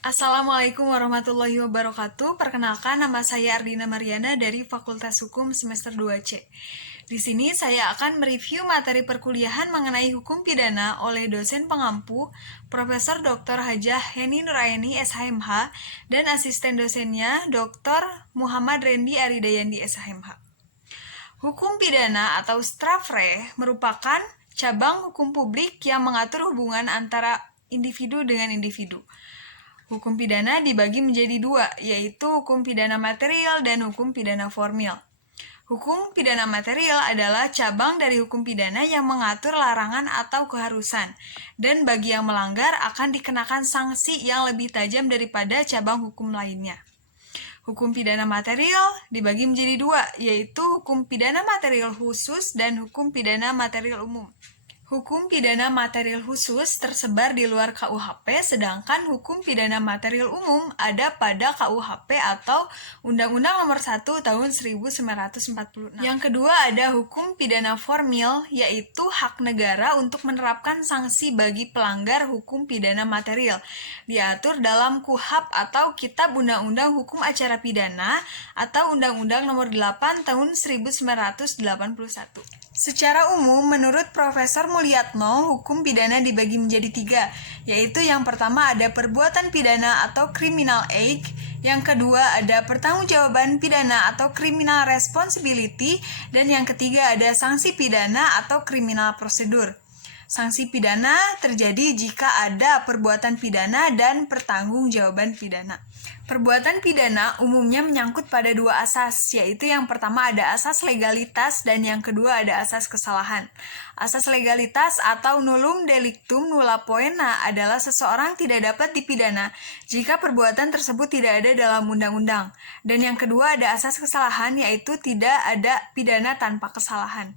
Assalamualaikum warahmatullahi wabarakatuh. Perkenalkan, nama saya Ardina Mariana dari Fakultas Hukum semester 2C. Di sini saya akan mereview materi perkuliahan mengenai hukum pidana oleh dosen pengampu Profesor Dr. Hajah Heni Nuraini SHMH dan asisten dosennya Dr. Muhammad Rendi Aridayandi SHMH. Hukum pidana atau strafrecht merupakan cabang hukum publik yang mengatur hubungan antara individu dengan individu. Hukum pidana dibagi menjadi dua, yaitu hukum pidana material dan hukum pidana formil. Hukum pidana material adalah cabang dari hukum pidana yang mengatur larangan atau keharusan, dan bagi yang melanggar akan dikenakan sanksi yang lebih tajam daripada cabang hukum lainnya. Hukum pidana material dibagi menjadi dua, yaitu hukum pidana material khusus dan hukum pidana material umum. Hukum pidana material khusus tersebar di luar KUHP, sedangkan hukum pidana material umum ada pada KUHP atau Undang-Undang Nomor 1 Tahun 1946. Yang kedua ada hukum pidana formil, yaitu hak negara untuk menerapkan sanksi bagi pelanggar hukum pidana material. Diatur dalam KUHP atau Kitab Undang-Undang Hukum Acara Pidana atau Undang-Undang Nomor 8 Tahun 1981. Secara umum, menurut Profesor Mulyatno, hukum pidana dibagi menjadi tiga, yaitu yang pertama ada perbuatan pidana atau criminal act, yang kedua ada pertanggungjawaban pidana atau criminal responsibility, dan yang ketiga ada sanksi pidana atau criminal procedure. Sanksi pidana terjadi jika ada perbuatan pidana dan pertanggungjawaban pidana. Perbuatan pidana umumnya menyangkut pada dua asas, yaitu yang pertama ada asas legalitas dan yang kedua ada asas kesalahan. Asas legalitas atau nullum delictum nulla poena adalah seseorang tidak dapat dipidana jika perbuatan tersebut tidak ada dalam undang-undang. Dan yang kedua ada asas kesalahan, yaitu tidak ada pidana tanpa kesalahan.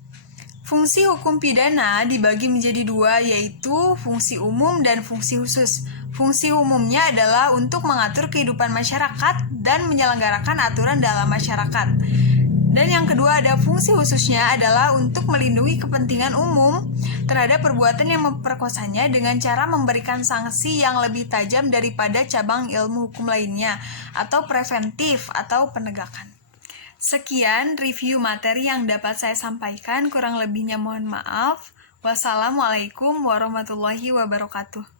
Fungsi hukum pidana dibagi menjadi dua, yaitu fungsi umum dan fungsi khusus. Fungsi umumnya adalah untuk mengatur kehidupan masyarakat dan menyelenggarakan aturan dalam masyarakat. Dan yang kedua ada fungsi khususnya adalah untuk melindungi kepentingan umum terhadap perbuatan yang memperkosanya dengan cara memberikan sanksi yang lebih tajam daripada cabang ilmu hukum lainnya, atau preventif atau penegakan. Sekian review materi yang dapat saya sampaikan, kurang lebihnya mohon maaf. Wassalamualaikum warahmatullahi wabarakatuh.